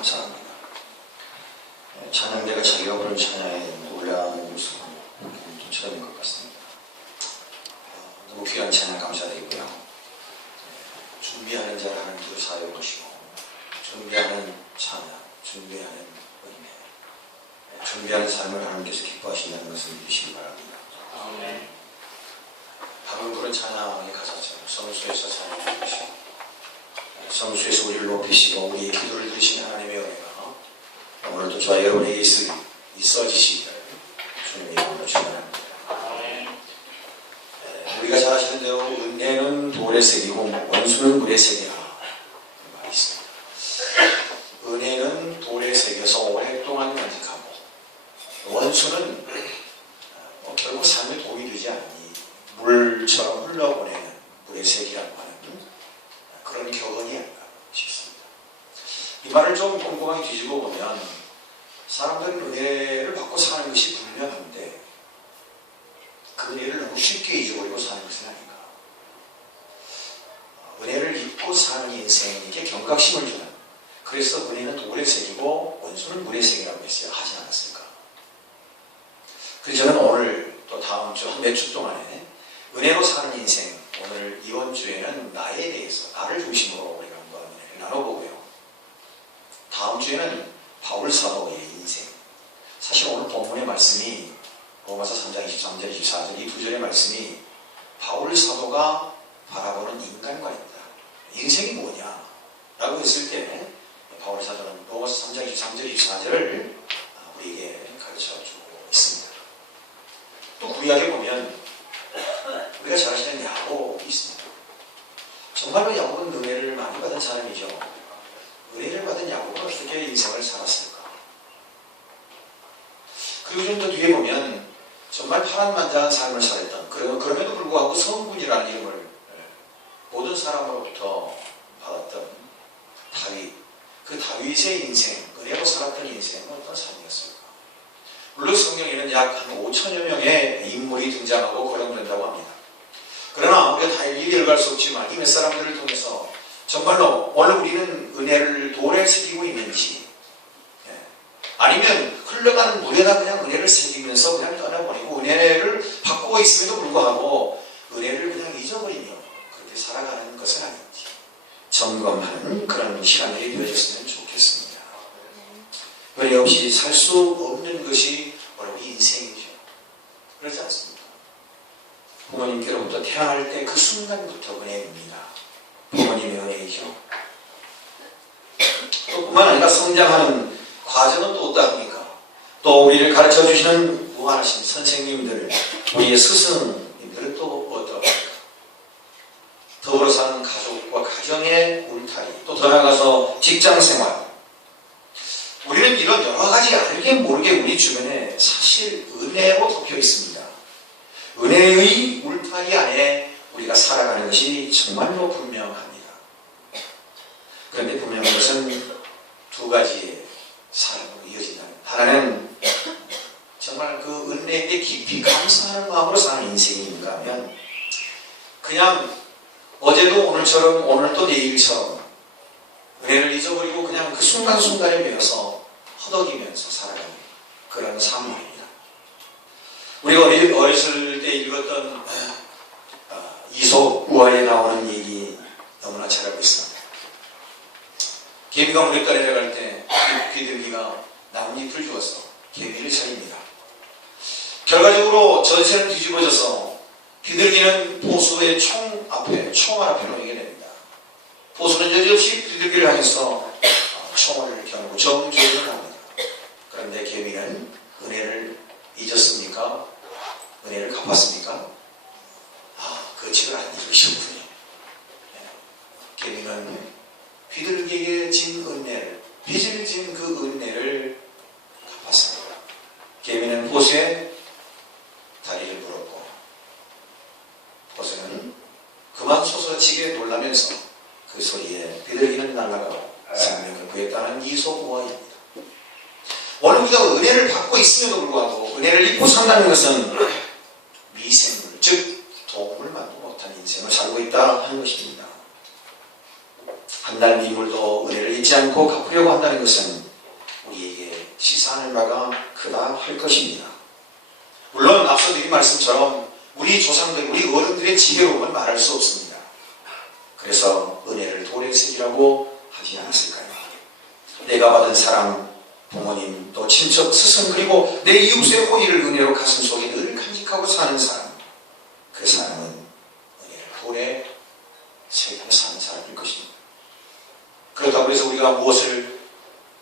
감사합니다. 찬양대가 자기가 부른 찬양에 놀라는 모습은 또 처음인 것 같습니다. 너무 귀한 찬양 감사드리고요. 준비하는 자를 하는 두 사역을 보시고 준비하는 찬양, 준비하는 은혜, 준비하는 삶을 하나님께서 기뻐하신다는 것을 믿으시기 바랍니다. 아멘. 방금 부른 찬양의 가사처럼 성수에서 찬양해 주시고 성수에서 우리를 높이시고 우리의 기도를 들으시는 하나님의 은혜가 오늘도 저와 여러분에게 있어지시기를 주님의 이름으로 축원합니다. 우리가 잘 아시는 대로 은혜는 돌에 새기고 원수는 물에 새기라 말이 있습니다. 은혜는 돌에 새겨서 오랫동안 간직하고 원수는 결국 삶에 도움이 되지 않니 물처럼 흘러보내는 물에 새기라고 하는 그런 격언이 아닌가 싶습니다. 이 말을 좀 꼼꼼하게 뒤집어 보면 사람들은 은혜를 받고 사는 것이 분명한데 그 은혜를 너무 쉽게 잊어버리고 사는 것은 아닌가. 은혜를 잊고 사는 인생에게 경각심을 주는, 그래서 은혜는 돌에 새기고 원수는 물에 새기라고 했어요. 하지 않았을까. 그래서 저는 오늘 또 다음 주 한 몇 주 동안에 은혜로 사는 인생, 오늘 이번 주에는 나에 대해서 나를 중심으로 우리가 한번 나눠보고요. 다음 주에는 바울 사도의 인생. 사실 오늘 본문의 말씀이 로마서 3장 23절 24절 이 두 절의 말씀이 바울 사도가 바라보는 인간관입니다. 인생이 뭐냐? 라고 했을 때 바울 사도는 로마서 3장 23절 24절을 우리에게 가르쳐주고 있습니다. 또 구약에 보면 우리가 잘 아시는 야곱이 있습니다. 정말로 야곱은 은혜를 많이 받은 사람이죠. 은혜를 받은 야곱은 어떻게 인생을 살았을까? 그리고 좀 더 뒤에 보면 정말 파란만장한 삶을 살았던, 그럼에도 불구하고 성군이라는 이름을 모든 사람으로부터 받았던 다윗, 그 다윗의 인생, 은혜로 살았던 인생은 어떤 삶이었을까? 물론 성경에는 약 한 5천여 명의 인물이 등장하고 거론된다고 합니다. 그러나 우리가 다 일일이 갈 수 없지만 이 몇 사람들을 통해서 정말로 오늘 우리는 은혜를 돌에 새기고 있는지, 아니면 흘러가는 물에다 그냥 은혜를 새기면서 그냥 떠나버리고 은혜를 받고 있음에도 불구하고 은혜를 그냥 잊어버리며 그렇게 살아가는 것은 아닌지 점검하는 그런 시간이 되어졌으면 좋겠습니다. 은혜 없이 살 수 없는 것이 바로 인생이죠. 그렇지 않습니까? 부모님께로부터 태어날 때 그 순간부터 은혜입니다. 부모님의 은혜이죠. 또 뿐만 아니라 성장하는 과정은 또 어떠합니까? 또 우리를 가르쳐 주시는 무한하신 선생님들, 우리의 스승님들은 또 어떠합니까? 더불어 사는 가족과 가정의 울타리, 또 더 나아가서 직장생활. 우리는 이런 여러 가지 알게 모르게 우리 주변에 사실 은혜로 덮여 있습니다. 은혜의 울타리 안에 우리가 살아가는 것이 정말로 분명합니다. 그런데 분명한 것은 두 가지의 삶으로 이어진다. 하나는 정말 그 은혜에 깊이 감사하는 마음으로 사는 인생인가 하면 그냥 어제도 오늘처럼 오늘도 내일처럼 은혜를 잊어버리고 그냥 그 순간순간에 매여서 허덕이면서 살아가는 그런 삶입니다. 우리가 어렸을 때 읽었던 이솝 우화에 나오는 얘기 너무나 잘 알고 있습니다. 개미가 물에 내려갈 때 비둘기가 나뭇잎을 주어서 개미를 살립니다. 결과적으로 전세는 뒤집어져서 비둘기는 포수의 총 앞에 놓이게 됩니다. 포수는 여지없이 비둘기를 향해서 총을 겨누고 정조를 합니다. 그런데 개미는 은혜를 잊었습니까? 은혜를 갚았습니까? 그 책을 안 읽으셨군요. 개미는 비둘기에게 진 은혜를, 빚을 진 그 은혜를 갚았습니다. 개미는 포수의 다리를 물었고, 포수는 그만 솟아치게 놀라면서 그 소리에 비둘기는 날아가고 생명을 구했다는 이솝 우화입니다. 오늘 우리가 은혜를 받고 있음에도 불구하고 은혜를 잊고 산다는 것은 미생물, 즉 도움을만도 못한 인생을 살고 있다 하는 것입니다. 한 달 미물도 은혜를 잊지 잊지 않고 갚으려고 한다는 것은 우리에게 시사하는 바가 크다 할 것입니다. 물론 앞서 드린 말씀처럼 우리 조상들, 우리 어른들의 지혜로움은 말할 수 없습니다. 그래서 은혜를 돌에 새기라고 하지 않았을까요? 내가 받은 사랑, 부모님, 또 친척, 스승, 그리고 내 이웃의 호의를 은혜로 가슴속에 늘 간직하고 사는 사람, 그 사람은 은혜를 돌에 새기며 사는 사람일 것입니다. 그렇다고 해서 우리가 무엇을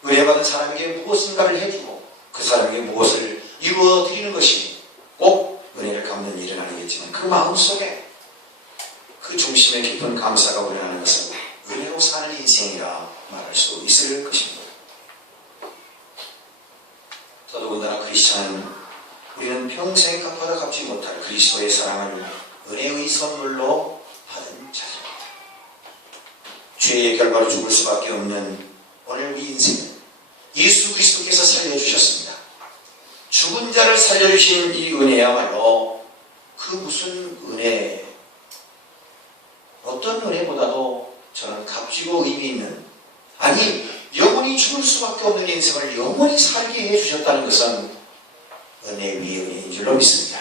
은혜받은 사람에게 무엇인가를 해주고 그 사람에게 무엇을 이루어드리는 것이 꼭 은혜를 갚는 일은 아니겠지만 그 마음속에 그 중심에 깊은 감사가 우러나는 것은 은혜로 사는 인생이라 말할 수 있을 것입니다. 더더군다나 크리스찬은 우리는 평생 갚아도 갚지 못할 그리스도의 사랑을 은혜의 선물로 받은 자들입니다. 죄의 결과로 죽을 수밖에 없는 오늘 우리 인생은 예수 그리스도께서 살려주셨습니다. 죽은 자를 살려주신 이 은혜야말로 그 무슨 은혜, 어떤 은혜보다도 저는 값지고 의미 있는, 아니 영원히 죽을 수밖에 없는 인생을 영원히 살게 해주셨다는 것은 은혜 위의 은혜인 줄로 믿습니다.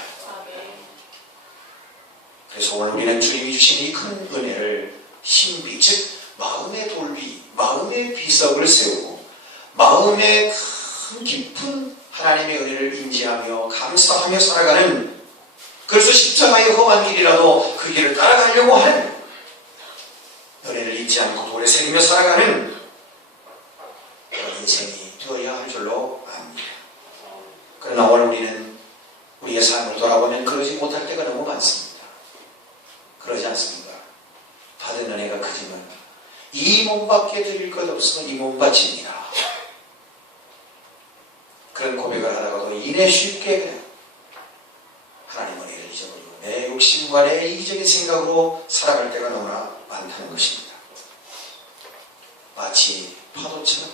그래서 오늘 우리는 주님이 주신 이 큰 은혜를 신비, 즉 마음의 돌비, 마음의 비석을 세우고 마음의 큰 깊은 하나님의 은혜를 인지하며 감사하며 살아가는, 그래서 십자가의 험한 길이라도 그 길을 따라가려고 하는, 은혜를 잊지 않고 돌에 새기며 살아가는 그런 인생이 되어야 할 줄로 압니다. 그러나 오늘 우리는 우리의 삶을 돌아보면 그러지 못할 때가 너무 많습니다. 그러지 않습니까? 받은 은혜가 크지만 이 몸밖에 드릴 것 없으면 이 몸 바칩니다. 그런 고백을 하다가도 이내 쉽게 그냥 하나님 은혜를 잊어버리고 내 욕심과 내 이기적인 생각으로 살아갈 때가 너무나 많다는 것입니다. 마치 파도처럼,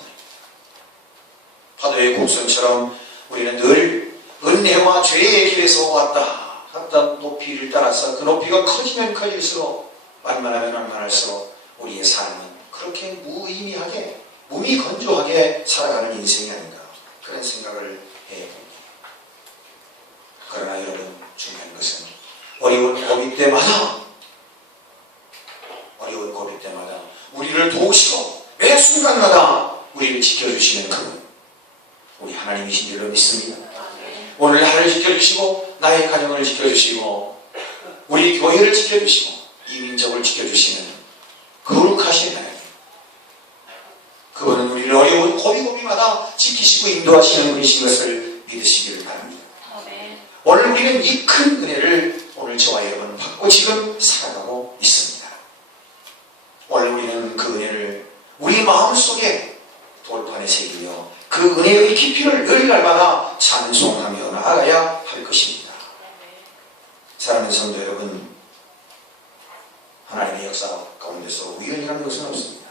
파도의 곡선처럼 우리는 늘 은혜와 죄의 길에서 왔다 갔다 높이를 따라서 그 높이가 커지면 커질수록 만만하면 만만할수록 우리의 삶은 그렇게 무의미하게, 무미건조하게 살아가는 인생이 아닌가, 그런 생각을 해봅니다. 그러나 여러분, 중요한 것은 어려운 고비 때마다 우리를 도우시고 매 순간마다 우리를 지켜주시는 그분, 우리 하나님이신 줄로 믿습니다. 오늘 나를 지켜주시고 나의 가정을 지켜주시고 우리 교회를 지켜주시고 이 민족을 지켜주시는 거룩하신 하나님, 그분은 우리를 어려운 고비고비마다 지키시고 인도하시는 분이신 것을 믿으시기를 바랍니다. 오늘 우리는 이 큰 은혜를 오늘 저와 여러분 받고 지금 살아가고 있습니다. 오늘 우리는 그 은혜를 우리 마음속에 돌판에 새기며 그 은혜의 깊이를 늘 날마다 찬송하며 나아가야 할 것입니다. 사랑하는 성도 여러분, 하나님의 역사 가운데서 우연이라는 것은 없습니다.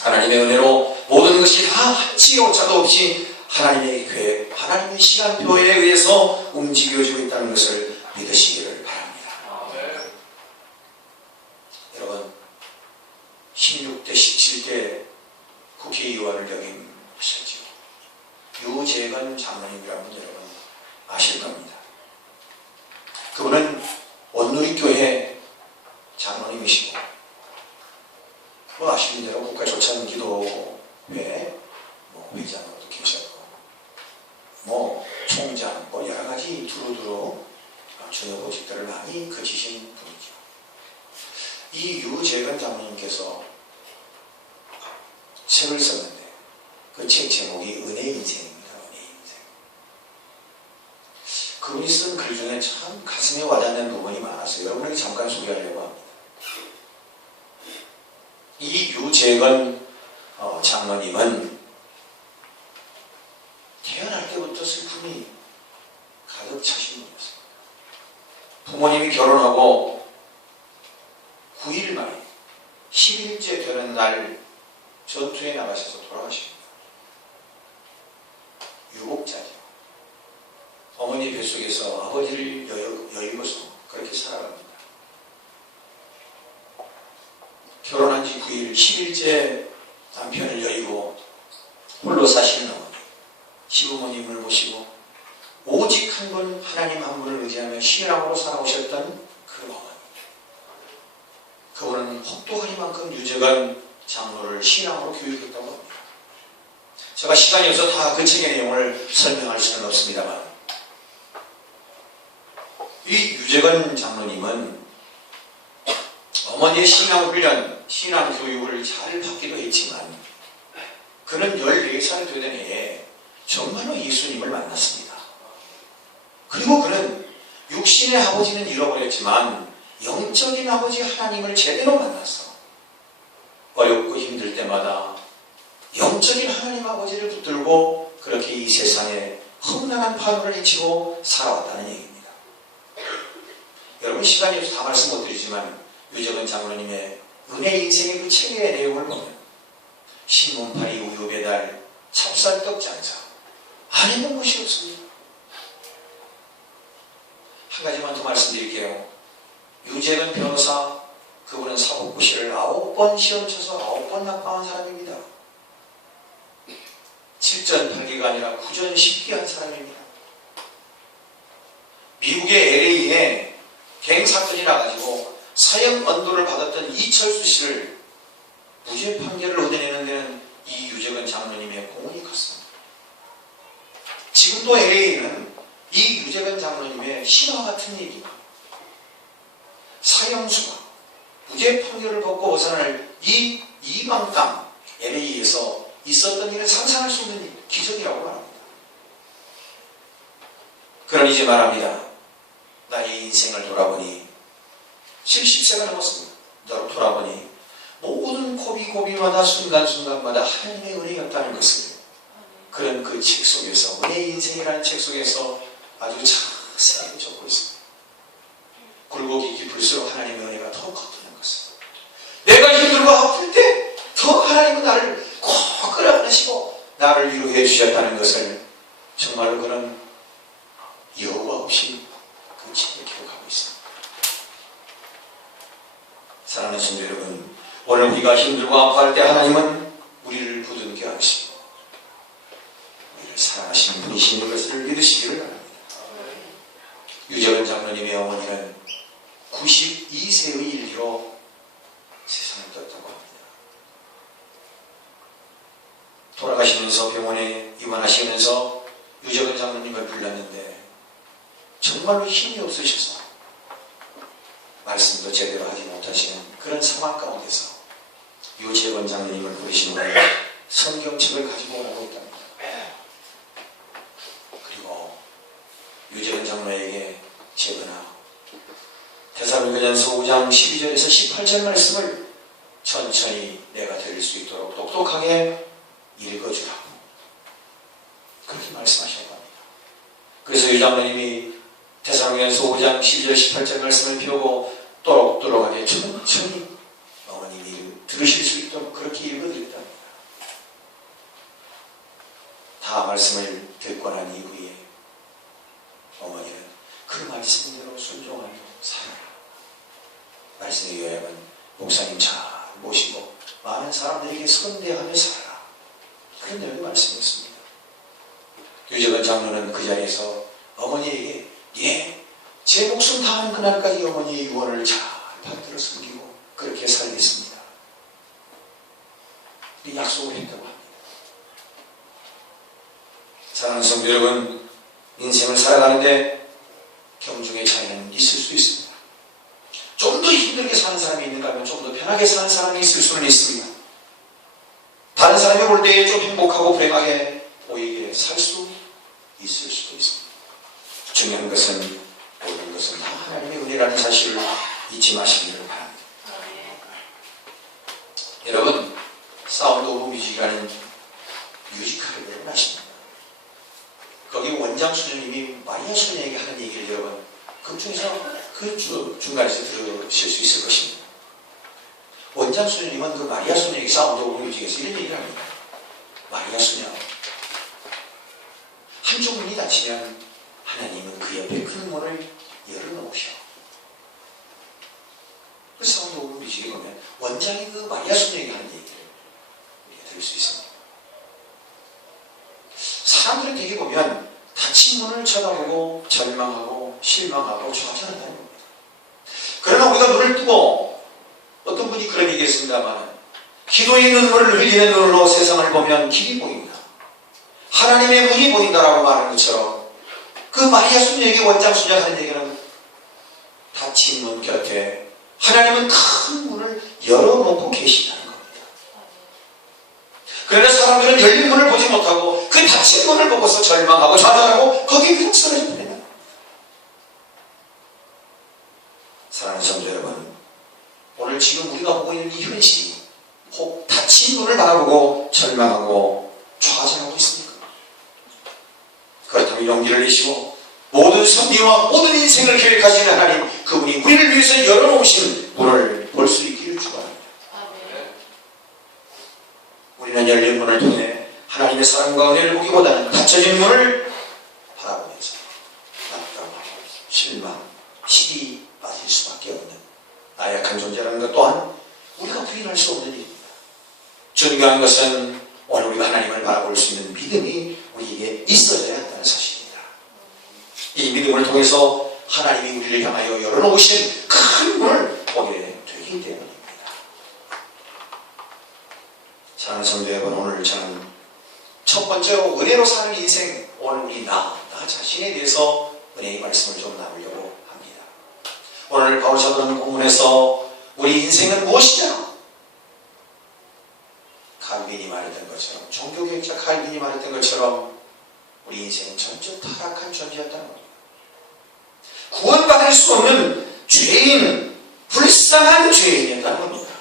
하나님의 은혜로 모든 것이 다 한치 오차도 없이 하나님의 계획, 하나님의 시간표에 의해서 움직여지고 있다는 것을 믿으시기를 바랍니다. 여러분, 16대, 17대 국회의원을 역임하셨죠. 유재건 장로님이라는 분 여러분 아실 겁니다. 그분은 온누리교회 장로님이시고, 뭐 아시는 대로 국가조찬기도회 회장으로도 계셨고, 총장, 여러 가지 두루두루 주요 보직들을 많이 거치신 분이죠. 이 유재건 장로님께서 책을 썼는데 그 책 제목이 은혜의 인생입니다. 은혜의 인생. 그분이 쓴 글 중에 참 가슴에 와닿는 부분이 많았어요. 여러분에게 잠깐 소개하려고 합니다. 이 유재건 장로님은 태어날 때부터 슬픔이 가득 차신 분이었어요. 부모님이 결혼하고 9일 만에 10일째 되는 날 전투에 나가셔서 돌아가십니다. 유복자죠. 어머니 뱃속에서 아버지를 여의고서 그렇게 살아갑니다. 결혼한 지 9일, 10일째 남편을 홀로 사시는 어머니, 시부모님을 모시고 오직 한 분, 하나님 한 분을 의지하며 신앙으로 살아오셨던 그 어머니. 그분은 혹독하니만큼 유재관 장로를 신앙으로 교육했다고 합니다. 제가 시간이 없어 다 그 책의 내용을 설명할 수는 없습니다만, 이 유재관 장로님은 어머니의 신앙 훈련, 신앙 교육을 잘 받기도 했지만, 그는 14살 되던 해에 정말로 예수님을 만났습니다. 그리고 그는 육신의 아버지는 잃어버렸지만 영적인 아버지 하나님을 제대로 만났어. 어렵고 힘들 때마다 영적인 하나님 아버지를 붙들고 그렇게 이 세상에 험난한 파도를 헤치고 살아왔다는 얘기입니다. 여러분, 시간이 없어서 다 말씀 못 드리지만 유재관 장로님의 은혜 인생의 그 책의 내용을 보면 신문파리 우유 배달, 찹쌀떡 장사, 안 해본 것이 없습니다. 한 가지만 더 말씀드릴게요. 유재관 변호사, 그분은 사법고시를 9번 시험 쳐서 9번 낙방한 사람입니다. 7전 8기가 아니라 9전 10기 한 사람입니다. 미국의 LA에 갱 사건이 나가지고 사형 언도를 받았던 이철수 씨를 무죄 판결을 얻어내는 데는 이 유재관 장로님의 공헌이 컸습니다. 지금도 LA에는 이 유재관 장로님의 신화 같은 얘기, 사형수가 무죄 판결을 받고 벗어날 이 이방 땅 LA에서 있었던 일은 상상할 수 없는 기적이라고 말합니다. 그러니 이제 말합니다. 나의 인생을 돌아보니 70세가 넘었습니다. 돌아보니 모든 고비고비마다 순간순간마다 하나님의 은혜였다는 것을 그런 그 책 속에서, 은혜의 인생이라는 책 속에서 아주 자세하게 적고 있습니다. 굴곡이 깊을수록 하나님의 은혜가 더 컸다는 것을, 내가 힘들고 아플 때 더 하나님은 나를 꼭 끌어안으시고 나를 위로해 주셨다는 것을 정말로 그는 여과 없이 그 책을 기록하고 있습니다. 사랑하는 성도 여러분, 오늘 우리가 힘들고 아파할 때 하나님은 우리를 부둥켜 안으시고 우리를 사랑하시는 분이신 것을 믿으시기를 바랍니다. 유재관 장로님의 어머니는 92세의 일기로 세상을 떴다고 합니다. 돌아가시면서 병원에 입원하시면서 유재관 장로님을 불렀는데 정말로 힘이 없으셔서 말씀도 제대로 하지 못하시는 그런 상황 가운데서 유재관 장로님을 부르신 후에 성경책을 가지고 오라고 했답니다. 그리고 유재관 장로에게 제거나 데살로니가전서 5장 12절에서 18절 말씀을 천천히 내가 들을 수 있도록 똑똑하게 읽어주라고 그렇게 말씀하셨답니다. 그래서 유 장로님이 데살로니가전서 5장 12절 18절 말씀을 펴고 또록또록하게 천천히 어머님이 들으실 수 있도록 그렇게 읽어드렸답니다. 다 말씀을 듣고 난 이후에 어머니는 그 말씀대로 순종하며 살아라. 말씀의 요약은 목사님 잘 모시고 많은 사람들에게 선대하며 살아라. 그런 내용의 말씀이었습니다. 유재관 장로는 그 자리에서 어머니에게 제 목숨 다하는 그날까지 어머니의 유언을 잘 받들어 숨기고 그렇게 살겠습니다. 약속을 했다고 합니다. 사랑하는 성도 여러분, 인생을 살아가는데 경중의 차이는 있을 수 있습니다. 좀 더 힘들게 사는 사람이 있는가 하면 좀 더 편하게 사는 사람이 있을 수는 있습니다. 다른 사람이 볼 때에 좀 행복하고 불행하게 보이게 살 수 있을 수도 있습니다. 중요한 것은 모든 것은 다 하나님의 은혜라는 사실을 잊지 마시기를 바랍니다. 여러분, 사운드 오브 뮤직이라는 뮤지컬을 여러분 아십니까? 거기 원장 수녀님이 마리아 수녀에게 하는 얘기를 여러분 극중에서 그 중간에서 들으실 수 있을 것입니다. 원장 수녀님은 그 마리아 수녀에게 사운드 오브 뮤직에서 이런 얘기를 합니다. 마리아 수녀, 한쪽 문이 닫히면 하나님은 그 옆에 큰 문을 열어놓으셔. 그 사운드 오브 뮤직에 보면 원장이 그 마리아 수녀에게 하는 얘기를 우리가 들을 수 있습니다. 사람들은 되게 보면 닫힌 문을 쳐다보고 절망하고 실망하고 좌절한다는 겁니다. 그러나 우리가 눈을 뜨고 어떤 분이 그런 얘기했습니다만 기도의 눈물을 흘리는 눈으로 세상을 보면 길이 보인다. 하나님의 문이 보인다라고 말하는 것처럼 그 마리아 수녀에게 원장 수녀하는 얘기는 닫힌 문 곁에 하나님은 큰 문을 열어놓고 계시다는 겁니다. 그러나 사람들은 열린 문을 보지 못하고 그 닫힌 문을 보고서 절망하고 좌절하고 거기에 그냥 쓰러져 버립니다. 사랑하는 성도 여러분, 오늘 지금 우리가 보고 있는 이 현실이 혹 닫힌 문을 바라보고 절망하고 좌절하고 있습니까? 그렇다면 용기를 내시고 모든 섭리와 모든 인생을 계획하시는 하나님, 그분이 우리를 위해서 열어놓으신 문을 볼 수 있기를 축원합니다. 우리는 열린 문을 통해 하나님의 사랑과 은혜를 보기보다는 닫혀진 문을 바라보면서 낙담하고 실망, 시기 빠질 수밖에 없는 나약한 존재라는 것 또한 우리가 부인할 수 없는 일입니다. 중요한 것은 오늘 우리가 하나님을 바라볼 수 있는 믿음이 우리에게 있어져야 한다는 사실입니다. 이 믿음을 통해서 하나님이 우리를 향하여 열어놓으신 큰 문을 보게 되기 때문입니다. 사랑하는 성도 여러분, 오늘 저는 첫 번째로 은혜로 사는 인생, 오늘 우리 나 자신에 대해서 은혜의 말씀을 좀 나누려고 합니다. 오늘 바울 사도는 본문에서 우리 인생은 무엇이냐? 칼빈이 말했던 것처럼, 종교개혁자 칼빈이 말했던 것처럼 우리 인생은 전적 타락한 존재였다는 겁니다. 구원받을 수 없는 죄인, 불쌍한 죄인이었다는 겁니다.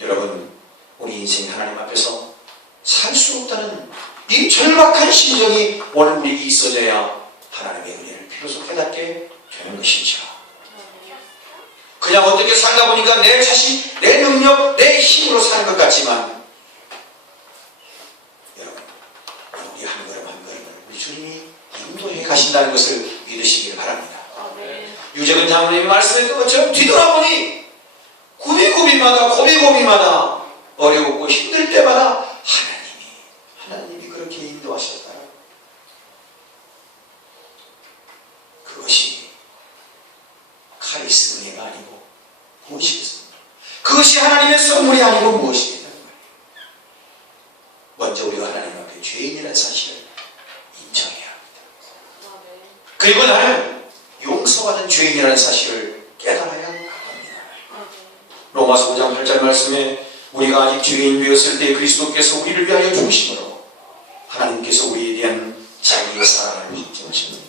여러분, 우리 인생이 하나님 앞에서 살 수 없다는 이 절박한 심정이 오늘 우리에게 있어져야 하나님의 은혜를 비로소 깨닫게 되는 것이죠. 그냥 어떻게 살다 보니까 내 자신, 내 능력, 내 힘으로 사는 것 같지만 여러분, 우리 한 걸음 한 걸음을 우리 주님이 인도해 가신다는 것을 믿으시길 바랍니다. 유재근 장로님이 말씀했던 것처럼 뒤돌아보니 고비고비마다 어렵고 힘들 때마다 하나님이 그렇게 인도하셨다. 그것이 카리스 은혜가 아니고 무엇이겠습니까? 그것이 하나님의 선물이 아니고 무엇이겠다는 거예요. 먼저 우리가 하나님 앞에 죄인이라는 사실을 인정해야 합니다. 그리고 나는 용서받은 죄인이라는 사실을 깨달아야 합니다. 로마서 5장 8절 말씀에 우리가 아직 죄인 되었을 때 그리스도께서 우리를 위하여 죽으심으로 하나님께서 우리에 대한 자기의 사랑을 확증하십니다.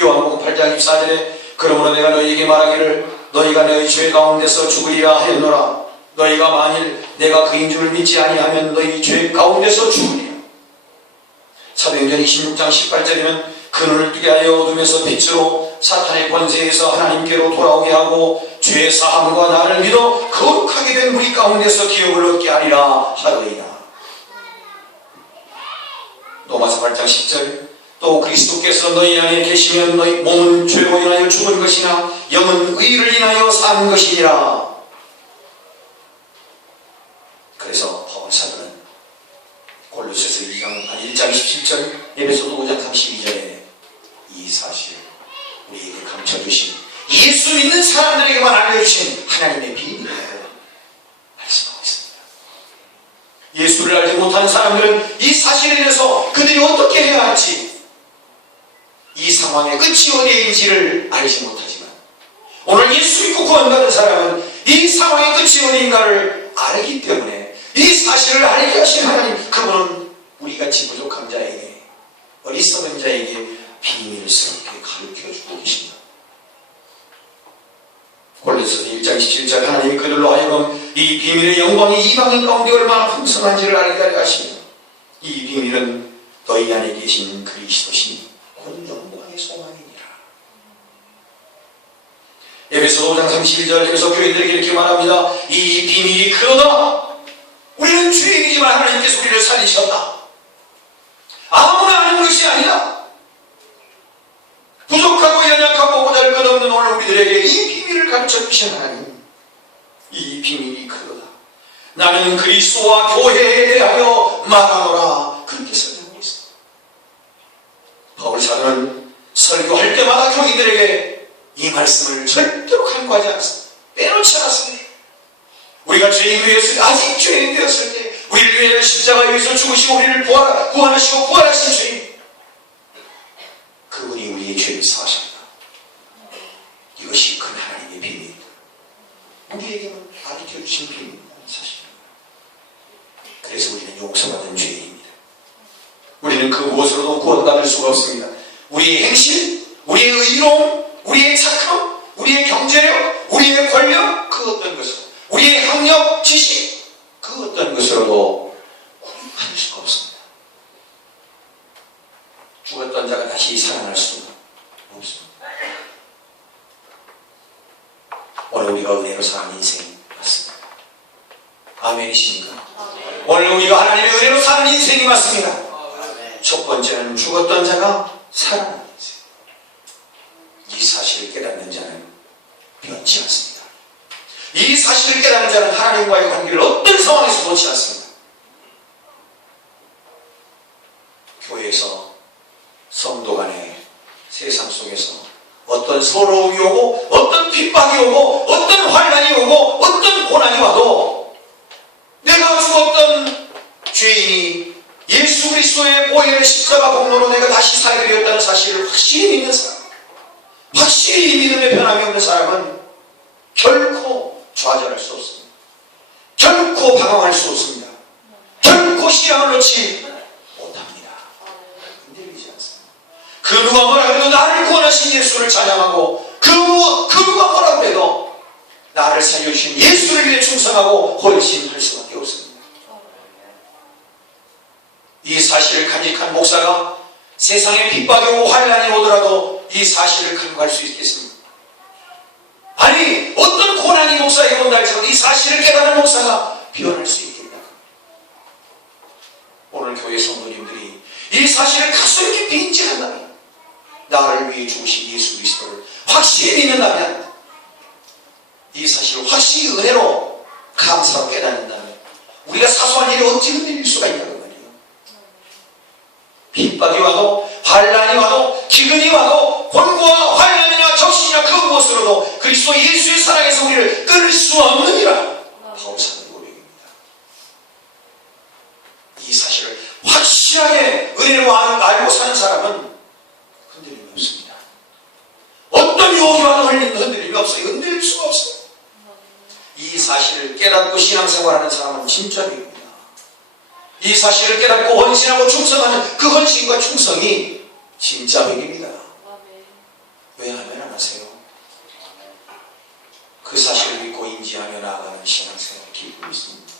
요한복음 8장 24절에 그러므로 내가 너희에게 말하기를 너희가 너희 죄 가운데서 죽으리라 하였노라. 너희가 만일 내가 그인 줄을 믿지 아니하면 너희 죄 가운데서 죽으리라. 사도행전 26장 18절에는 그 눈을 뜨게 하여 어둠에서 빛으로 사탄의 권세에서 하나님께로 돌아오게 하고 죄 사함과 나를 믿어 거룩하게 된 우리 가운데서 기업을 얻게 하리라 하더이다. 로마서 8장 10절 또 그리스도께서 너희 안에 계시면 너희 몸은 죄로 인하여 죽은 것이나 영은 의를 인하여 사는 것이니라. 그래서 바울 사도는 골로새서 1장 17절 에베소서 5장 32절에 이 사실 우리에게 감춰주신 예수 믿는 사람들에게만 알려주신 하나님의 비밀을 말씀하고 있습니다. 예수를 알지 못하는 사람들은 이 사실에 대해서 그들이 어떻게 해야 할지, 이 상황의 끝이 어디인지를 알지 못하지만 오늘 예수 믿고 구원받은 사람은 이 상황의 끝이 어디인가를 알기 때문에 이 사실을 알게 하신 하나님, 그분은 우리같이 부족한 자에게, 어리석은 자에게 비밀스럽게 가르쳐주고 계십니다. 골로새서 1장 17절 하나님이 그들로 하여금 이 비밀의 영광이 이방인 가운데 얼마나 풍성한지를 알게 하려 하십니다. 이 비밀은 너희 안에 계신 그리스도시니 곧 영광의 소망이니라. 에베소 5장 31절 에베소 교인들에게 이렇게 말합니다. 이 비밀이 그러나 우리는 죄인이지만 하나님께서 우리를 살리셨다. 아무나 아는 것이 아니라 부족하고 연약하고 보잘것없는 오늘 우리들에게 이 비밀을 가르쳐 주신 하나님, 이 비밀이 그러다. 나는 그리스도와 교회에 대하여 말하노라. 그렇게 설명하고 있어. 바울 사도는 설교할 때마다 교인들에게 이 말씀을 절대로 간과하지 않았습니다. 빼놓지 않았습니다. 우리가 죄인 되었을 때, 아직 죄인 되었을 때, 우리를 위해 십자가에 위해서 죽으시고 우리를 구원하시고 부활하신 주님, 그분이 우리의 죄를 사하십니다. 이것이 큰 하나님의 비밀입니다. 우리에게는 가르쳐 주신 비밀입니다. 사실입니다. 그래서 우리는 용서받은 죄인입니다. 우리는 그 무엇으로도 구원받을 수가 없습니다. 우리의 행실, 우리의 의로움, 우리의 착함, 우리의 경제력, 우리의 권력, 그 어떤 것으로, 우리의 학력, 지식, 그 어떤 것으로도 구원받을 수가 없습니다. 죽었던 자가 다시 살아날 수가 없습니다. 오늘 우리가 은혜로 사는 인생이 맞습니다. 아멘이십니까? 아멘. 오늘 우리가 하나님의 은혜로 사는 인생이 맞습니다. 아멘. 첫 번째는 죽었던 자가 살아나는 인생. 이 사실을 깨닫는 자는 변치 않습니다. 이 사실을 깨닫는 자는 하나님과의 관계를 어떤 상황에서 놓지 않습니다. 교회에서 성도 간의 세상 속에서 어떤 서러움이 오고 어떤 핍박이 오고 어떤 환난이 오고 어떤 고난이 와도 내가 죽었던 죄인이 예수 그리스도의 보혈의 십자가 공로로 내가 다시 살게 되었다는 사실을 확실히 믿는 사람, 확실히 믿음의 변함이 없는 사람은 결코 좌절할 수 없습니다. 결코 방황할 수 없습니다. 결코 시향을 놓지 못합니다. 흔들리지 않습니다. 그 누가 뭐라 그래도 나를 구원하신 예수를 찬양하고 그 누가 뭐라 그래도 나를 살려주신 예수를 위해 충성하고 헌신할 수밖에 없습니다. 이 사실을 간직한 목사가 세상에 핍박이 오고 환난이 오더라도 이 사실을 간과할 수 있겠습니다. 아니 어떤 고난이 목사에게 온다 할지라도 이 사실을 깨닫는 목사가 변할 수 있겠다. 오늘 교회 성도님들이 이 사실을 가슴 깊이 인지한다면, 나를 위해 죽으신 예수 그리스도를 확실히 믿는다면, 이 사실을 확실히 은혜로 감사로 깨닫는다면 우리가 사소한 일이 어찌 흔들릴 수가 있냐고 말이에요. 핍박이 와도 환난이 와도 기근이 와도 권고와 환난이나 적신이나 그 무엇으로도 그리스도 예수의 사랑에서 우리를 끊을 수 없느니라. 바울 사도의 고백입니다. 이 사실을 확실하게 은혜로 알고 사는 사람은 흔들림이 없습니다. 어떤 유혹이 와도 흔들림이 없어요. 흔들릴 수가 없어요. 이 사실을 깨닫고 신앙생활하는 사람은 진짜 믿습니다. 이 사실을 깨닫고 헌신하고 충성하는 그 헌신과 충성이 진짜 백입니다. 왜 하면 안 하세요? 그 사실을 믿고 인지하며 나아가는 신앙생활에 기쁨이 있습니다.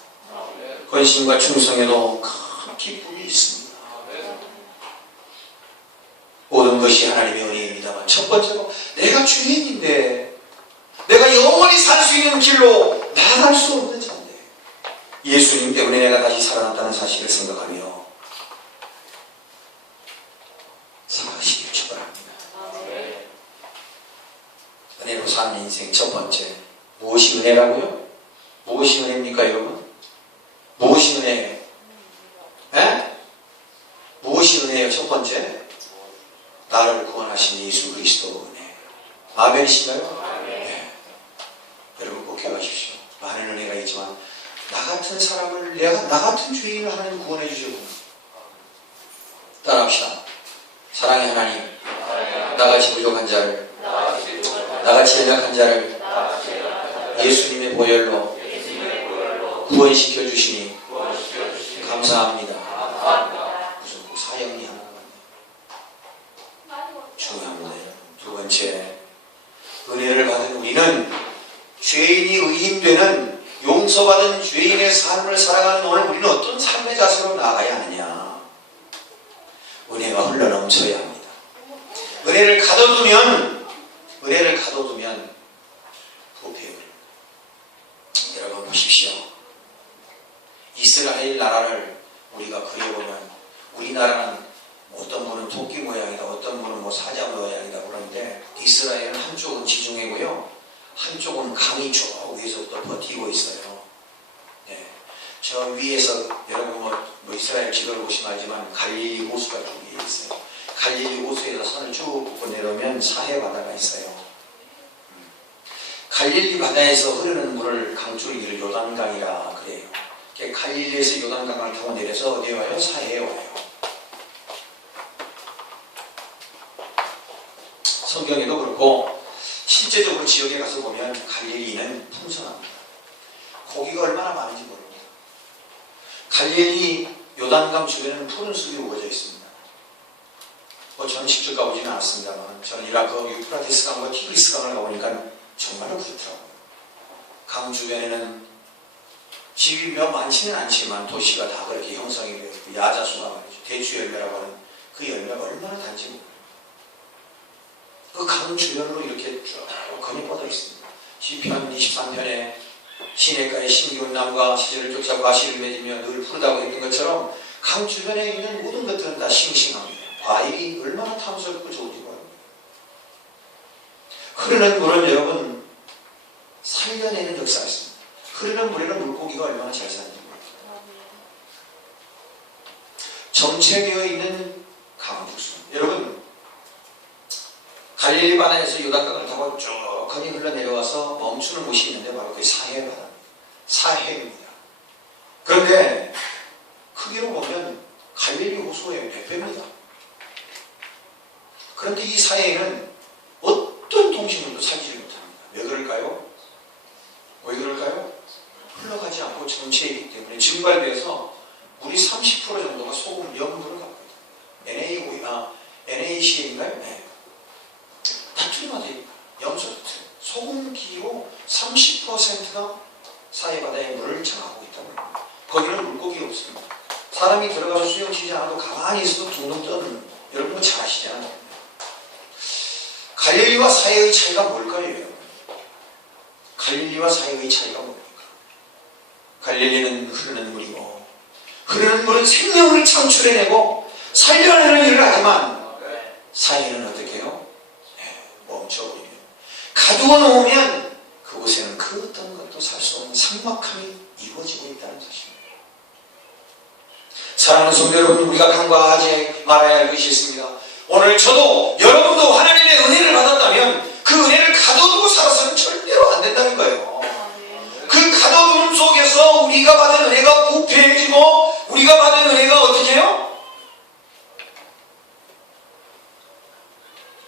헌신과 충성에도 큰 기쁨이 있습니다. 모든 것이 하나님의 은혜입니다만 첫 번째로 내가 죄인인데 내가 영원히 살 수 있는 길로 나아갈 수 없는 자인데 예수님 때문에 내가 다시 살아났다는 사실을 생각하며 살아가시길 축원합니다. 은혜로 사는 인생 첫 번째, 무엇이 은혜라고요? 무엇이 은혜입니까 여러분? 무엇이 은혜예요? 에? 무엇이 은혜예요? 첫 번째, 나를 구원하신 예수 그리스도 은혜. 아멘이신가요? 네. 여러분 꼭 기억하십시오. 많은 은혜가 있지만 나 같은 사람을, 나 같은 죄인을 하나님 구원해 주셨구나. 따라합시다. 사랑의 하나님, 나같이 부족한 자를, 나같이 연약한 자를 예수님의 보혈로 구원시켜 주시니 감사합니다. 무슨 사형이 하나 중요합니다. 두 번째, 은혜를 받은 우리는 죄인이 의인되는 용서받은 죄인의 삶을 살아가는 오늘 우리는 어떤 삶의 자세로 나아가야 하느냐? 은혜가 흘러넘쳐야 합니다. 은혜를 가둬두면 부패해버립니다. 여러분 보십시오. 이스라엘 나라를 우리가 그려보면 우리나라는 어떤 분은 토끼 모양이다, 어떤 분은 뭐 사자 모양이다 그러는데 이스라엘은 한쪽은 지중해고요, 한쪽은 강이 쭉 위에서부터 버티고 있어요. 네. 저 위에서 여러분 뭐 이스라엘 지도를 보시면 알지만 갈릴리 호수가 쭉 위에 있어요. 갈릴리 호수에서 산을 쭉 걷고 내려오면 사해 바다가 있어요. 갈릴리 바다에서 흐르는 물을 강줄기를 요단강이라 그래요. 갈릴리에서 요단강을 타고 내려서 어디에 와요? 사해에 와요. 성경에도 그렇고 실제적으로 지역에 가서 보면 갈릴리는 풍성합니다. 고기가 얼마나 많은지 모릅니다. 갈릴리 요단강 주변에는 푸른 숲이 우거져 있습니다. 저는 직접 가보지는 않았습니다만 저는 이라크 유프라테스 강과 티그리스 강을 가보니까 정말로 그렇더라고요. 강 주변에는 집이 몇 많지는 않지만 도시가 다 그렇게 형성이 되어 있고 야자수가 말이죠. 대추 열매라고 하는 그 열매가 얼마나 단지 모릅니다. 그 강 주변으로 이렇게 쭉 건이 뻗어 있습니다. 시편 23편에 시냇가에 심기운 나무가 시절을 쫓아 과실을 맺으며 늘 푸르다고 했던 것처럼 강 주변에 있는 모든 것들은 다 싱싱합니다. 과일이 얼마나 탐스럽고 좋은지 모릅니다. 흐르는 물은 여러분 살려내는 역사가 있습니다. 흐르는 물에는 물고기가 얼마나 잘 사는지 모릅니다. 정체되어 있는 강주수. 여러분 갈릴리 바다에서 요단강을 타고 쭉 거기 흘러내려와서 멈추는 곳이 있는데 바로 그 사해 바다입니다. 사해입니다. 그런데 크기로 보면 갈릴리 호수의 100배입니다. 그런데 이 사해에는 어떤 동식물도 살지를 못합니다. 왜 그럴까요? 왜 그럴까요? 흘러가지 않고 정체이기 때문에 증발돼서 물이 30% 정도가 소금 염분을 갖고 있다. NaCl인가요? 네. 나트륨 염소 소금기로 30%가 사해바다의 물을 장하고 있다고 합니다. 거기는 물고기 없습니다. 사람이 들어가서 수영치지 않아도 가만히 있어도 둥둥 떠는 여러분 잘 아시잖아요. 갈릴리와 사해의 차이가 뭘까요? 여러분? 갈릴리와 사해의 차이가 뭡니까? 갈릴리는 흐르는 물이고 흐르는 물은 생명을 창출해내고 살려내는 일을 하지만 사해는 어떻게 해요? 멈춰버리면 가두어 놓으면 그곳에는 그 어떤 것도 살 수 없는 삭막함이 이루어지고 있다는 것입니다. 사랑하는 성도 여러분, 우리가 간과하지 말아야 할 것이 있습니다. 오늘 저도 여러분도 하나님의 은혜를 받았다면 그 은혜를 가둬두고 살아서는 절대로 안 된다는 거예요. 그 가둬둠 속에서 우리가 받은 은혜가 부패해지고 우리가 받은 은혜가 어떻게 해요?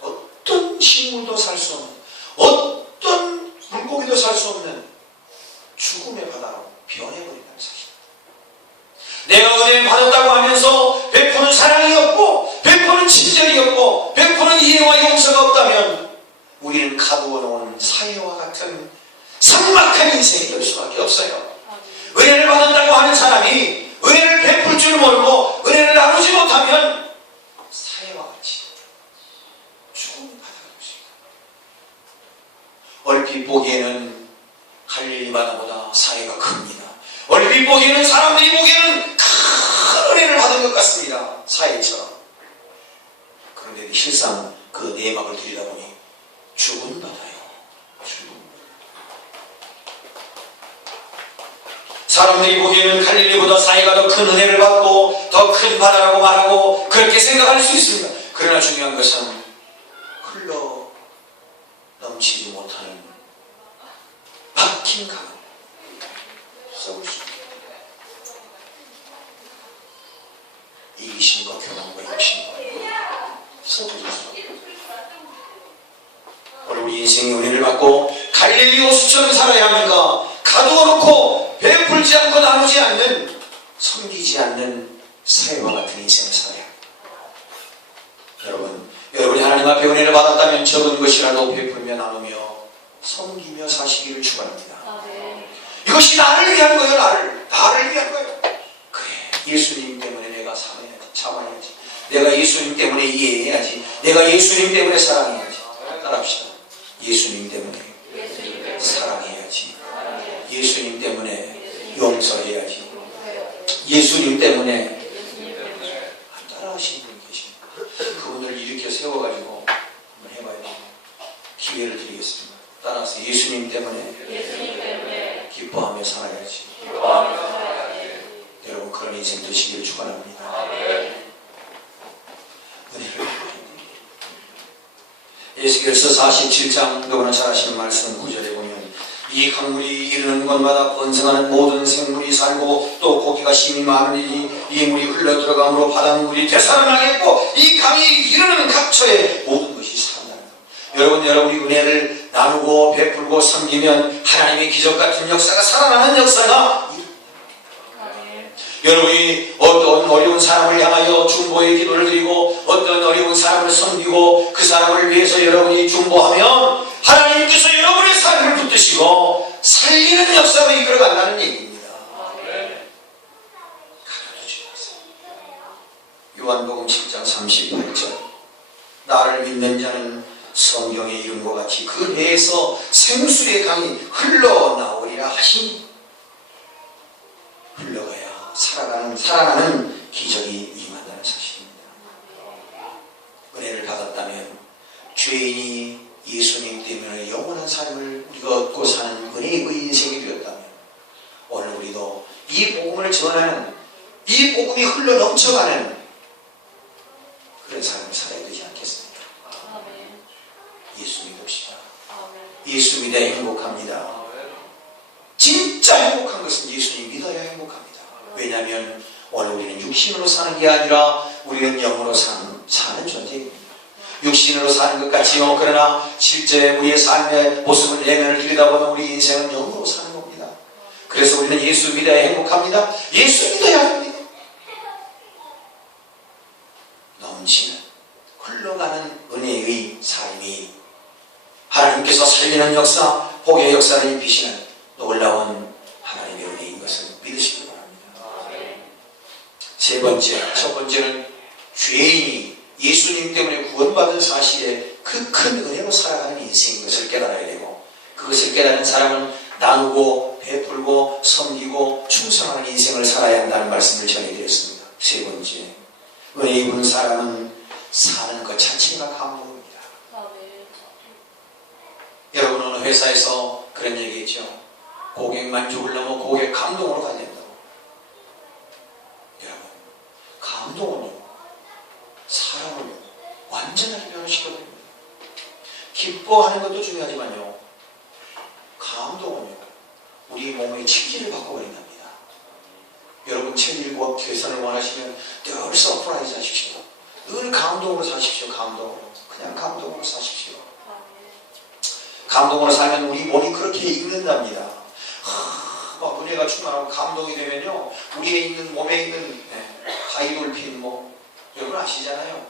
어떤 식물도 살 수 없는, 어떤 물고기도 살 수 없는 죽음의 바다로 변해버린다는 사실입니다. 내가 은혜를 받았다고 하면서 베푸는 사랑이 없고 베푸는 친절이 없고 베푸는 이해와 용서가 없다면 우리는 가두어 놓은 사해와 같은 삭막한 인생이 될 수밖에 없어요. 은혜를 받았다고 하는 사람이 은혜를 베풀 줄 모르고 은혜를 나누지 못하면 사해와 같이 죽음의 바다가 됩니다. 얼핏 보기에는 갈릴리 바다보다 사해가 큽니다. 얼핏 보기에는 사람들이 보기에는 큰 은혜를 받은 것 같습니다. 사해처럼. 그런데 실상 그 내막을 들여다보니 죽은 바다예요. 죽은 바다. 사람들이 보기에는 갈릴리보다 사해가 더 큰 은혜를 받고 더 큰 바다라고 말하고 그렇게 생각할 수 있습니다. 그러나 중요한 것은 흘러 넘치지 못하는 박힌 강은 썩을 수 있습니다. 이기심과 교만과 욕심과 썩을 수 있습니다. 오늘 우리 인생의 은혜를 받고 갈릴리 호수처럼 살아야 합니까? 가두어 놓고 베풀지 않고 나누지 않는 섬기지 않는 사회와 같은 인생을 살아야 합니다. 여러분이 하나님 앞에 은혜를 받았다면 적은 것이라도 베풀며 나누며 섬기며 사시기를 축원합니다. 이것이 나를 위한 거예요. 나를 위한 거예요. 그래, 예수님 때문에 내가 참아야지. 내가 예수님 때문에 이해해야지. 내가 예수님 때문에 사랑해야지. 따라합시다. 예수님 때문에 사랑해야지. 예수님 때문에 용서해야지. 예수님 때문에 따라하시는 분이 계십니다. 그분을 일으켜 세워가지고 한번 해봐야 돼요. 기회를 드리겠습니다. 따라서 예수님 때문에 기뻐하며 살아야지. 인생 되시기를 축원합니다. 은혜를 에스겔서 47장 너무나 잘 아시는 말씀 9절에 보면 이 강물이 이르는 곳마다 번성하는 모든 생물이 살고 또 고기가 심히 많으니 이 물이 흘러 들어가므로 바닷물이 되살아나겠고 이 강이 이르는 각처에 모든 것이 살아나는 것. 여러분이 은혜를 나누고 베풀고 섬기면 하나님의 기적 같은 역사가 살아나는 역사가 여러분이 어떤 어려운 사람을 향하여 중보의 기도를 드리고 어떤 어려운 사람을 섬기고 그 사람을 위해서 여러분이 중보하면 하나님께서 여러분의 삶을 붙드시고 살리는 역사로 이끌어간다는 얘기입니다. 가르쳐주지 마세요. 요한복음 7장 38절 나를 믿는 자는 성경의 이름과 같이 그 배에서 생수의 강이 흘러나오리라 하시니 흘러가야 살아나는 기적이 임한다는 사실입니다. 은혜를 받았다면 죄인이 예수님 때문에 영원한 삶을 우리가 얻고 사는 은혜의 인생이 되었다면 오늘 우리도 이 복음을 전하는 이 복음이 흘러 넘쳐가는 그런 삶을 살아야 되지 않겠습니까? 예수 믿읍시다. 예수 믿어야 행복합니다. 진짜 행복한 것은 예수님 믿어야 행복합니다. 왜냐하면 오늘 우리는 육신으로 사는 게 아니라 우리는 영으로 사는 존재입니다. 육신으로 사는 것 같지요. 그러나 실제 우리의 삶의 모습을 내면을 들여다보면 우리 인생은 영으로 사는 겁니다. 그래서 우리는 예수 믿어야 행복합니다. 예수 믿어야 합니다. 넘치는 흘러가는 은혜의 삶이 하나님께서 살리는 역사, 복의 역사를 입히시는 놀라운 하나님의 은혜인 것을 믿으시기 바랍니다. 세 번째, 첫 번째는 죄인이 예수님 때문에 구원받은 사실에 그 큰 은혜로 살아가는 인생인 것을 깨달아야 되고 그것을 깨달은 사람은 나누고 베풀고 섬기고 충성하는 인생을 살아야 한다는 말씀을 전해드렸습니다. 세 번째, 은혜 입은 사람은 사는 것 자체가 감동입니다. 여러분 어느 회사에서 그런 얘기했죠. 고객 만족을 넘어 고객 감동으로 가야 된다고. 여러분 감동은요 사람을 완전하게 변화시켜버립니다. 기뻐하는 것도 중요하지만요 감동은요 우리 몸의 체질을 바꿔버린답니다. 여러분 체질과 개선을 원하시면 늘 서프라이즈 하십시오. 늘 감동으로 사십시오. 감동으로 그냥 감동으로 사십시오. 감동으로 살면 우리 몸이 그렇게 익는답니다. 막 은혜가 충만하고 감동이 되면요 우리에 있는 몸에 있는 하이돌핀 여러분 아시잖아요.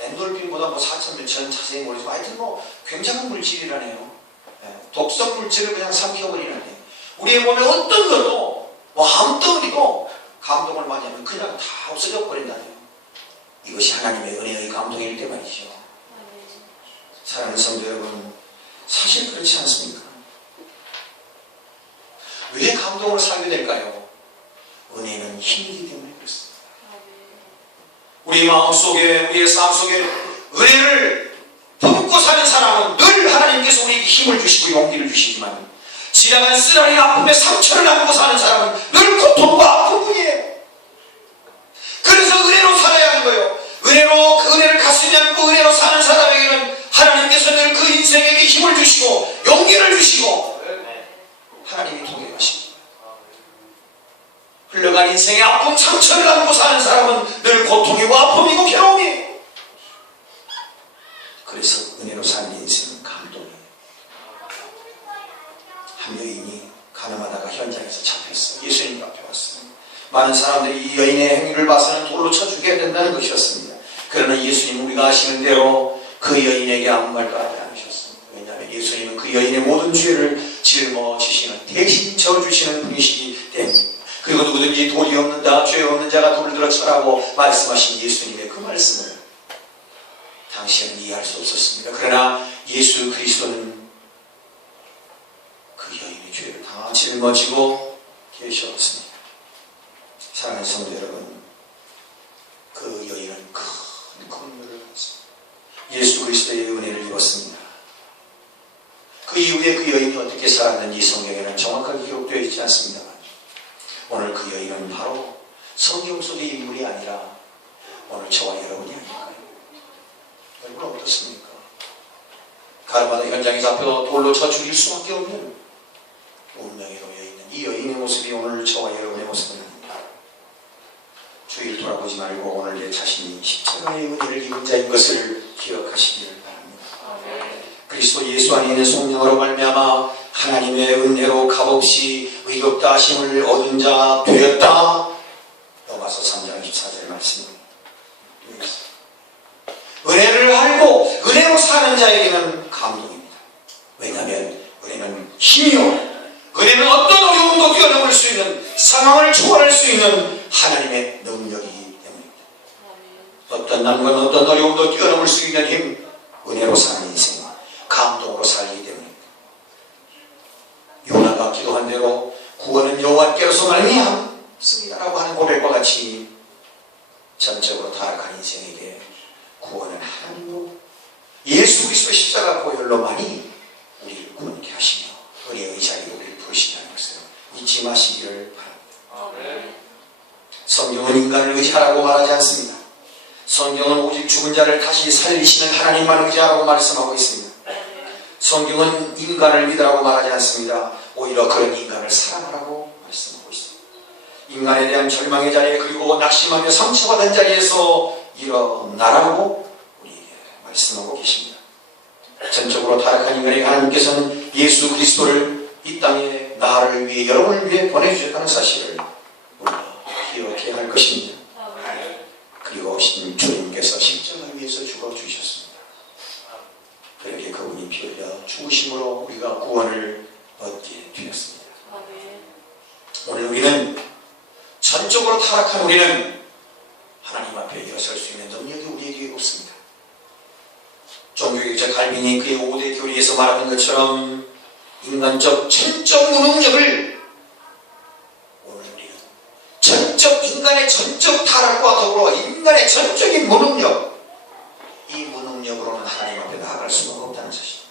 엔돌핀보다 4,000몇 전 자세히 모르지만 하여튼 굉장한 물질이라네요. 독성 물질을 그냥 삼켜버리는데 우리의 몸에 어떤 것도 아무덩어리도 감동을 많이 하면 그냥 다 없어져 버린다네요. 이것이 하나님의 은혜의 감동일 때 말이죠. 사랑하는 성도 여러분 사실 그렇지 않습니까? 왜 감동으로 살게 될까요? 은혜는 힘이기 때문에 그렇습니다. 우리 마음속에 우리의 삶 속에 은혜를 품고 사는 사람은 늘 하나님께서 우리에게 힘을 주시고 용기를 주시지만 지나간 쓰라린 아픔에 상처를 안고 사는 사람은 늘 고통과 아픔뿐이에요. 그래서 은혜로 살아야 하는 거예요. 은혜로 그 은혜를 가슴에 안고 은혜로 사는 사람에게는 하나님께서 늘 그 인생에게 힘을 주시고 용기를 주시고 하나님이 통행하십니다. 흘러간 인생의 아픔 상처를 안고 사는 사람은 늘 고통이고 아픔이고 괴로움이에요. 그래서 은혜로 사는 인생은 감동이에요. 한 여인이 가늠하다가 현장에서 잡혔어요. 예수님 앞에 왔어요. 많은 사람들이 이 여인의 행위를 봐서는 돌로 쳐 죽여야 된다는 것이었습니다. 그러나 예수님은 우리가 아시는 대로 그 여인에게 아무 말도 하지 않으셨습니다. 왜냐하면 예수님은 그 여인의 모든 죄를 짊어지시는 대신 져주시는 분이시기 때문입니다. 그리고 누구든지 돌이 없는 자, 죄 없는 자가 돌을 들어 쳐라고 말씀하신 예수님의 그 말씀을 당시에는 이해할 수 없었습니다. 그러나 예수 그리스도는 그 여인의 죄를 다 짊어지고 계셨습니다. 사랑하는 성도 여러분, 그 여인은 큰 긍휼을 받았습니다. 예수 그리스도의 은혜를 입었습니다. 그 이후에 그 여인이 어떻게 살았는지 성경에는 정확하게 기록되어 있지 않습니다만 오늘 그 여인은 바로 성경 속의 인물이 아니라 오늘 저와 여러분이 아닐까요? 여러분 어떻습니까? 가르마다 현장에 잡혀 돌로 쳐 죽일 수밖에 없는 운명에 놓여 있는 이 여인의 모습이 오늘 저와 여러분의 모습은 아닙니다. 주위를 돌아보지 말고 오늘 내 자신이 십자가의 은혜를 입은 자인 것을 기억하시기를 바랍니다. 그리스도 예수 안에 있는 성령으로 말미암아 하나님의 은혜로 값없이 의롭다 하심을 얻은 자 되었다. 로마서 3장 24절 말씀입니다. 은혜를 알고 은혜로 사는 자에게는 감동입니다. 왜냐하면 은혜는 힘이요, 은혜는 어떤 어려움도 뛰어넘을 수 있는, 상황을 초월할 수 있는 하나님의 능력이기 때문입니다. 어떤 난관, 어떤 어려움도 뛰어넘을 수 있는 힘, 은혜로 사는 인생, 감동으로 살기 때문입니다. 요나가 기도한 대로 구원은 여호와께로서 말미암습니다라고 하는 고백과 같이 전적으로 타락한 인생에게 구원은 하나님으로 예수 그리스도의 십자가 보혈로만이 우리를 구원케 하시며 은혜의 자리에 우리를 부르신다는 것을 잊지 마시기를 바랍니다. 성경은 인간을 의지하라고 말하지 않습니다. 성경은 오직 죽은 자를 다시 살리시는 하나님만 의지하라고 말씀하고 있습니다. 성경은 인간을 믿으라고 말하지 않습니다. 오히려 그런 인간을 사랑하라고 말씀하고 있습니다. 인간에 대한 절망의 자리에 그리고 낙심하며 상처받은 자리에서 일어나라고 우리에게 말씀하고 계십니다. 전적으로 타락한 인간에게 하나님께서는 예수 그리스도를 이 땅에 나를 위해 여러분을 위해 보내주셨다는 사실을 우리가 기억해야 할 것입니다. 그리고 오신 주님께서 십자가 위에서 죽어주셨습니다. 그렇게 그분이 피 흘려 죽으심으로 우리가 구원을 얻게 되었습니다. 오늘 우리는 전적으로 타락한 우리는 하나님 앞에 일어설 수 있는 능력이 우리에게 없습니다. 종교개혁자 갈빈이 그의 5대 교리에서 말하는 것처럼 인간적 전적 무능력을 오늘 우리는 인간의 전적 타락과 더불어 인간의 전적인 무능력, 이 무능력으로는 하나님 앞에 나아갈 수가 없다는 사실입니다.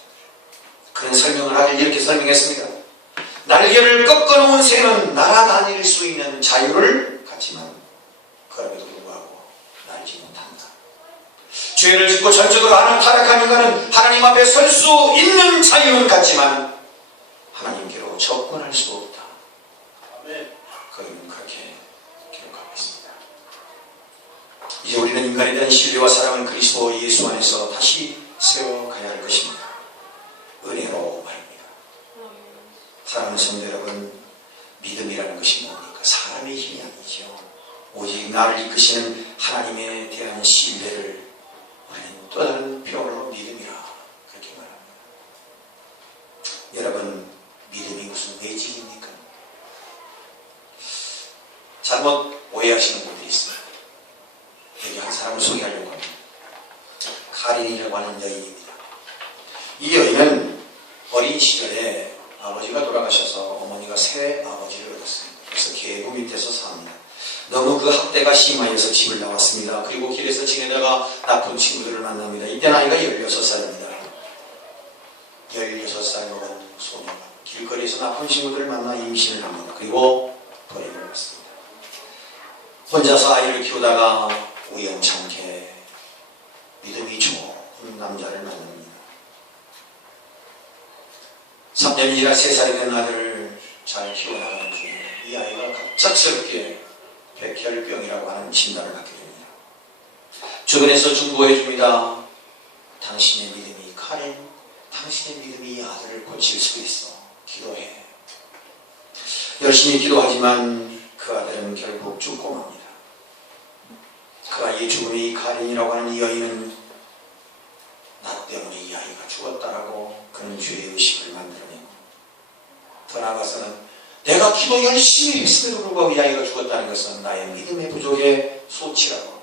그런 설명을 하길 이렇게 설명했습니다. 날개를 꺾어놓은 새는 날아다닐 수 있는 자유를 갖지만 그럼에도 불구하고 날지 못한다. 죄를 짓고 전적으로 하는 타락한 인간은 하나님 앞에 설 수 있는 자유는 갖지만 하나님께로 접근할 수 없다. 그는 그렇게 기록하고 있습니다. 이제 우리는 인간에 대한 신뢰와 사랑을 그리스도 예수 안에서 다시 세워가야 할 것입니다. 은혜로 말입니다. 사랑하는 성도 여러분, 믿음이라는 것이 뭡니까? 사람의 힘이 아니죠. 오직 나를 이끄시는 하나님에 대한 신뢰를 우리는 또 다른 표현으로 믿음이라 그렇게 말합니다. 여러분, 믿음이 무슨 매직입니까? 잘못 오해하시는 분들이 있습니다. 여기 한 사람을 소개하려고 합니다. 카린이라고 하는 여인입니다. 이 여인은 어린 시절에 아버지가 돌아가셔서 어머니가 새 아버지를 얻었어요. 그래서 계부 밑에서 삽니다. 너무 그 학대가 심하여서 집을 나왔습니다. 그리고 길에서 지내다가 나쁜 친구들을 만납니다. 이때 나이가 16살입니다. 16살 먹은 소녀가 길거리에서 나쁜 친구들을 만나 임신을 합니다. 그리고 버림을 받습니다. 혼자서 아이를 키우다가 우연찮게 믿음이 좋은 남자를 만납니다. 3년이 지나 3살이 된 아들을 잘 키워나가는 중에 이 아이가 갑작스럽게 백혈병이라고 하는 진단을 받게 됩니다. 주변에서 중보해 줍니다. 당신의 믿음이 카렌, 당신의 믿음이 이 아들을 고칠 수 있어. 기도해. 열심히 기도하지만 그 아들은 결국 죽고 맙니다. 그 아이의 죽음에 이 카렌이라고 하는 이 여인은 나 때문에 이 아이가 죽었다라고 그런 죄의 의식을 만들어내고, 더 나아가서는 내가 기도 열심히 했음에도 불구하고 이 아이가 죽었다는 것은 나의 믿음의 부족의 소치라고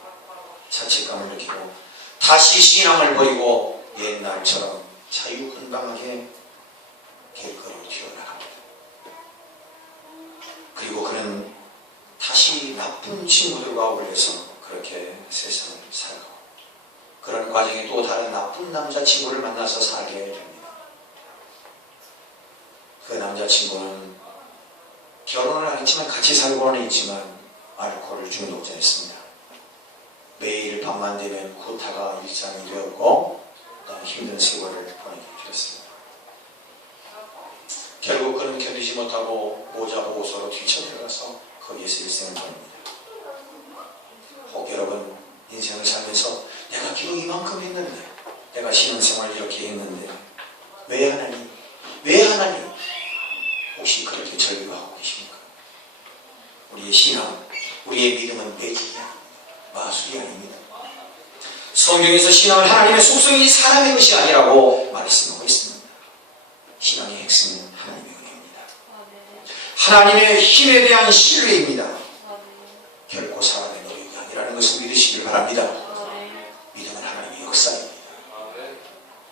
자책감을 느끼고 다시 신앙을 버리고 옛날처럼 자유분방하게 길거리로 튀어나갑니다. 그리고 그는 다시 나쁜 친구들과 어울려서 그렇게 세상을 살아가고, 그런 과정에 또 다른 나쁜 남자친구를 만나서 살게 됩니다. 그 남자친구는 결혼을 안 했지만 같이 살고는 있지만 알코올 중독자였습니다. 매일 밤만 되면 구타가 일상이 되었고 너무 힘든 세월을 보내게 되었습니다. 결국 그는 견디지 못하고 모자 보호소로 뛰쳐들어가서 거기에서 일생을 보냅니다. 혹 여러분 인생을 살면서 내가 기도 이만큼 했는데 내가 신앙생활을 이렇게 했는데 왜 하나님? 왜 하나님? 혹시 그렇게 절규하고 계십니까? 우리의 신앙, 우리의 믿음은 매직이 아닙니다. 마술이 아닙니다. 성경에서 신앙은 하나님의 속성이 사람의 것이 아니라고 말씀하고 있습니다. 신앙의 핵심은 하나님의 은혜입니다. 하나님의 힘에 대한 신뢰입니다. 결코 사람의 노력이 아니라는 것을 믿으시길 바랍니다. 믿음은 하나님의 역사입니다.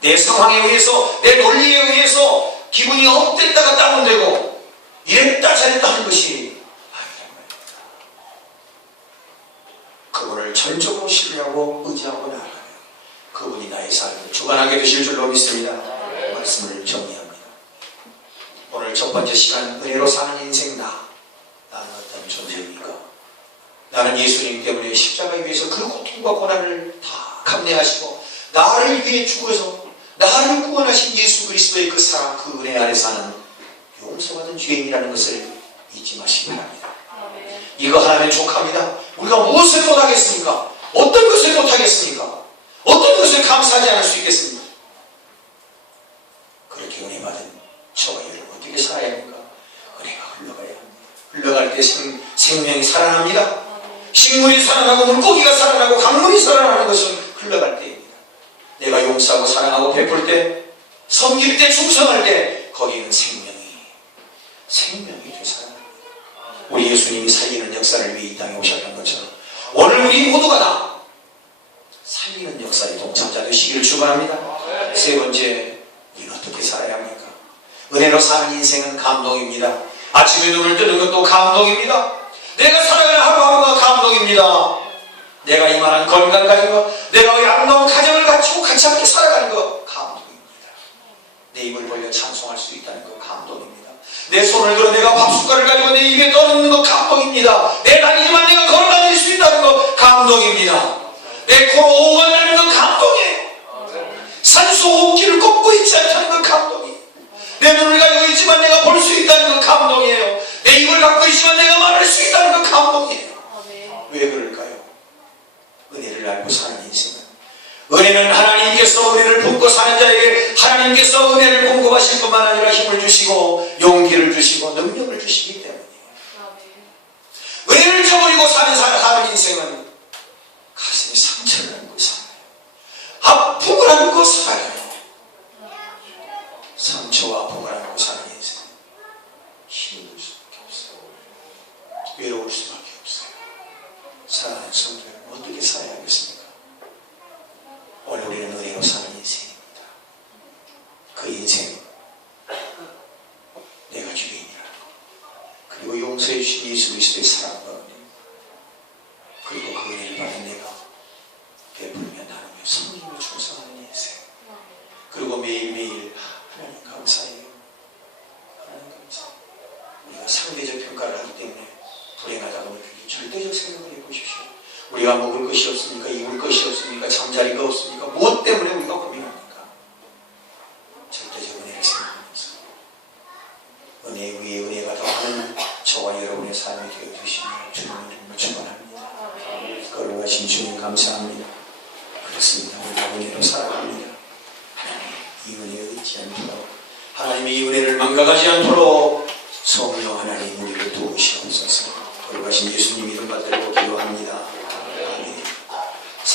내 상황에 의해서, 내 논리에 의해서 기분이 업됐다가 다운되고 이랬다 저랬다 하는 것이 아니란 말입니다. 그분을 전적으로 신뢰하고 의지하고 나아가면 그분이 나의 삶을 주관하게 되실 줄로 믿습니다. 말씀을 정리합니다. 오늘 첫 번째 시간 은혜로 사는 인생 나는 어떤 존재입니까? 나는 예수님 때문에 십자가에 위해서 그 고통과 고난을 다 감내하시고 나를 위해 죽어서 나를 구원하신 예수 그리스도의 그 사랑, 그 은혜 아래 사는 용서받은 죄인이라는 것을 잊지 마시기 바랍니다. 이거 하나면 족합니다. 우리가 무엇을 못하겠습니까? 어떤 것을 못하겠습니까? 어떤 것을 감사하지 않을 수 있겠습니까? 그렇게 은혜 받은 저와 여러분 어떻게 살아야 합니까? 은혜가 흘러가야 합니다. 흘러갈 때 생명이 살아납니다. 식물이 살아나고 물고기가 살아나고 강물이 살아나는 것은 흘러갈 때입니다. 내가 용서하고 사랑하고 베풀 때, 섬길 때, 충성할 때 거기에는 생명이 되살아납니다. 우리 예수님이 살리는 역사를 위해 이 땅에 오셨던 것처럼 오늘 우리 모두가 다 살리는 역사에 동참자 되시기를 축원합니다. 세 번째, 우리는 어떻게 살아야 합니까? 은혜로 사는 인생은 감동입니다. 아침에 눈을 뜨는 것도 감동입니다. 내가 살아가는 하루하루가 감동입니다. 내가 이만한 건강 가지고 내가 아름다운 가정을 갖추고 같이 함께 살아가는 것 감동입니다. 내 입을 벌려 찬송할 수 있다는 것 감동입니다. 내 손을 들어 내가 밥숟가락을 가지고 내 입에 떠넣는 것 감동입니다. 내 다니지만 내가 걸어 다닐 수 있다는 것 감동입니다. 내 코로 오가 나는 것 감동이에요. 산소 호흡기를 꺾고 있지 않다는 것 감동이에요. 내 눈을 가지고 있지만 내가 볼 수 있다는 것 감동이에요. 내 입을 갖고 있지만 내가 말할 수 있다는 것 감동이에요. 왜 그럴까요? 은혜를 알고 사는 인생은, 은혜는 하나님께서 은혜를 품고 사는 자에게 하나님께서 은혜를 공급하실 뿐만 아니라 힘을 주시고 용기를 주시고 능력을 주시기 때문이에요. 은혜를 저버리고 사는 인생은 가슴에 상처를 안고 살아요. 아픔을 안고 살아요. 상처와 아픔을 안고 사는 인생 힘들 수밖에 없어요. 외로울 수밖에 없어요. 사랑하는 성도 여러분, 어떻게 살아야 하겠습니까? 오늘 우리는 은혜로 사는 인생입니다. 그 인생 내가 주인이라는 것, 그리고 용서해 주신 예수 그리스도의 사랑과 은혜, 그리고 그 은혜를 받은 내가 베풀며 나누며 성령으로 충성하는 인생, 그리고 매일매일 하나님 감사해요. 하나님 감사해요. 우리가 상대적 평가를 하기 때문에 불행하다고 느끼기 절대적 생각을 해보십시오. 우리가 먹을 것이 없습니까? 입을 것이 없습니까? 잠자리가 없습니까? 무엇 때문에 우리가 고민합니까? 절대적 은혜를 생각하면서 은혜 위에 은혜가 더하는 저와 여러분의 삶이 되어주시며 주님을 정말 축원합니다. 거룩하신 주님 감사합니다. 그렇습니다. 우리가 은혜로 살아갑니다. 하나님 이 은혜에 잊지 않도록, 하나님의 이 은혜를 망각하지 않도록 성령 하나님 우리를 도우시옵소서. 거룩하신 예수님 이름 받들고 기도합니다.